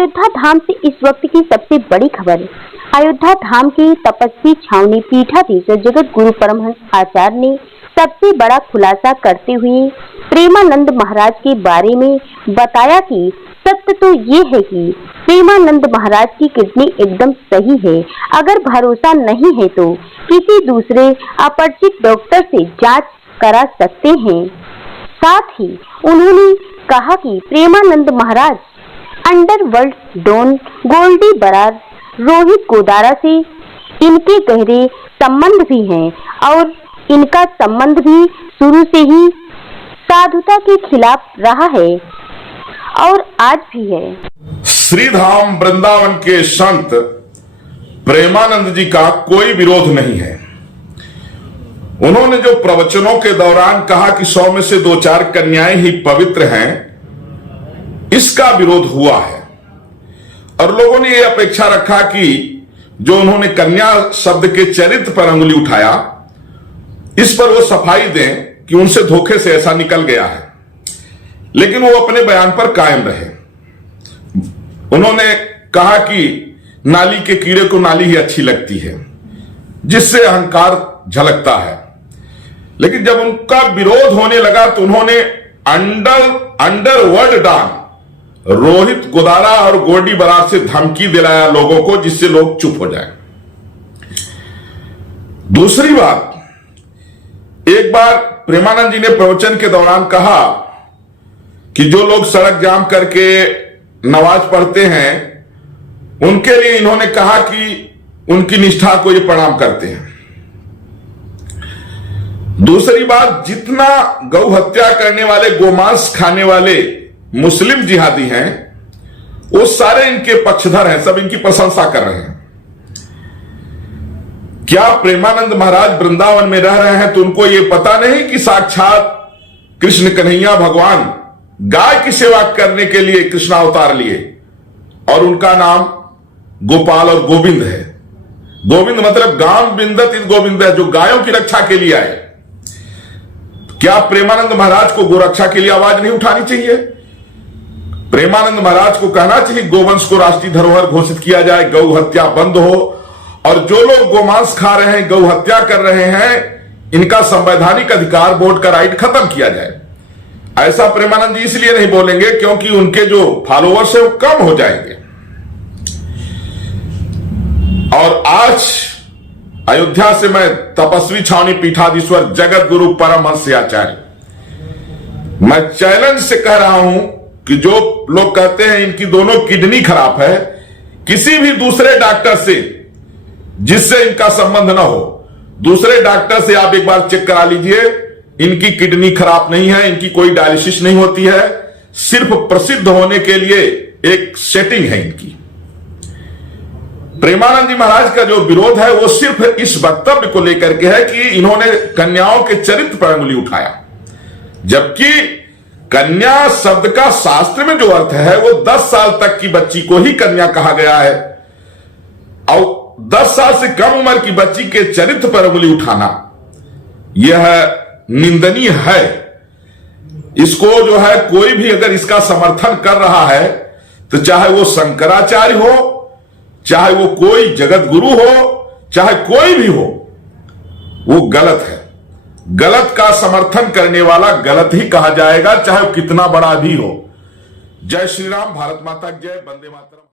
अयोध्या धाम से इस वक्त की सबसे बड़ी खबर। अयोध्या धाम की तपस्वी छावनी पीठाधीश्वर जगत गुरु परमहंस आचार्य ने सबसे बड़ा खुलासा करते हुए प्रेमानंद महाराज के बारे में बताया कि सत्य तो ये है कि प्रेमानंद महाराज की किडनी एकदम सही है। अगर भरोसा नहीं है तो किसी दूसरे अपरिचित डॉक्टर से जांच करा सकते हैं। साथ ही उन्होंने कहा कि प्रेमानंद महाराज अंडरवर्ल्ड डॉन गोल्डी बरार रोहित गोदारा से इनके गहरे संबंध भी हैं और इनका संबंध भी शुरू से ही साधुता के खिलाफ रहा है और आज भी है। श्रीधाम वृंदावन के संत प्रेमानंद जी का कोई विरोध नहीं है। उन्होंने जो प्रवचनों के दौरान कहा कि 100 में से 2-4 कन्याएं ही पवित्र हैं, इसका विरोध हुआ है और लोगों ने यह अपेक्षा रखा कि जो उन्होंने कन्या शब्द के चरित्र पर अंगुली उठाया, इस पर वो सफाई दें कि उनसे धोखे से ऐसा निकल गया है, लेकिन वो अपने बयान पर कायम रहे। उन्होंने कहा कि नाली के कीड़े को नाली ही अच्छी लगती है, जिससे अहंकार झलकता है। लेकिन जब उनका विरोध होने लगा तो उन्होंने अंडरवर्ल्ड डॉन रोहित गोदारा और गोल्डी बरार से धमकी दिलाया लोगों को, जिससे लोग चुप हो जाएं। दूसरी बात, एक बार प्रेमानंद जी ने प्रवचन के दौरान कहा कि जो लोग सड़क जाम करके नमाज पढ़ते हैं, उनके लिए इन्होंने कहा कि उनकी निष्ठा को ये प्रणाम करते हैं। दूसरी बात, जितना गौ हत्या करने वाले, गोमांस खाने वाले मुस्लिम जिहादी हैं, वो सारे इनके पक्षधर हैं, सब इनकी प्रशंसा कर रहे हैं। क्या प्रेमानंद महाराज वृंदावन में रह रहे हैं तो उनको ये पता नहीं कि साक्षात कृष्ण कन्हैया भगवान गाय की सेवा करने के लिए कृष्ण अवतार लिए और उनका नाम गोपाल और गोविंद है। गोविंद मतलब गाम बिंदत इस गोविंद है, जो गायों की रक्षा के लिए आए। क्या प्रेमानंद महाराज को गोरक्षा के लिए आवाज नहीं उठानी चाहिए? प्रेमानंद महाराज को कहना चाहिए गोवंश को राष्ट्रीय धरोहर घोषित किया जाए, गौ हत्या बंद हो, और जो लोग गोमांस खा रहे हैं, गौ हत्या कर रहे हैं, इनका संवैधानिक अधिकार, वोट का राइट खत्म किया जाए। ऐसा प्रेमानंद जी इसलिए नहीं बोलेंगे क्योंकि उनके जो फॉलोअर्स है वो कम हो जाएंगे। और आज अयोध्या से मैं तपस्वी छावनी पीठाधीश्वर जगत गुरु परमहंस आचार्य, मैं चैलेंज से कह रहा हूं कि जो लोग कहते हैं इनकी दोनों किडनी खराब है, किसी भी दूसरे डॉक्टर से जिससे इनका संबंध ना हो, दूसरे डॉक्टर से आप एक बार चेक करा लीजिए। इनकी किडनी खराब नहीं है, इनकी कोई डायलिसिस नहीं होती है, सिर्फ प्रसिद्ध होने के लिए एक सेटिंग है इनकी। प्रेमानंद जी महाराज का जो विरोध है वो सिर्फ इस वक्तव्य को लेकर के है कि इन्होंने कन्याओं के चरित्र पर अंगुली उठाया, जबकि कन्या शब्द का शास्त्र में जो अर्थ है वो 10 साल तक की बच्ची को ही कन्या कहा गया है। और 10 साल से कम उम्र की बच्ची के चरित्र पर अंगुली उठाना यह निंदनीय है। इसको जो है कोई भी अगर इसका समर्थन कर रहा है तो चाहे वो शंकराचार्य हो, चाहे वो कोई जगत गुरु हो, चाहे कोई भी हो, वो गलत है। गलत का समर्थन करने वाला गलत ही कहा जाएगा, चाहे वो कितना बड़ा भी हो। जय श्री राम, भारत माता की जय, वंदे मातरम।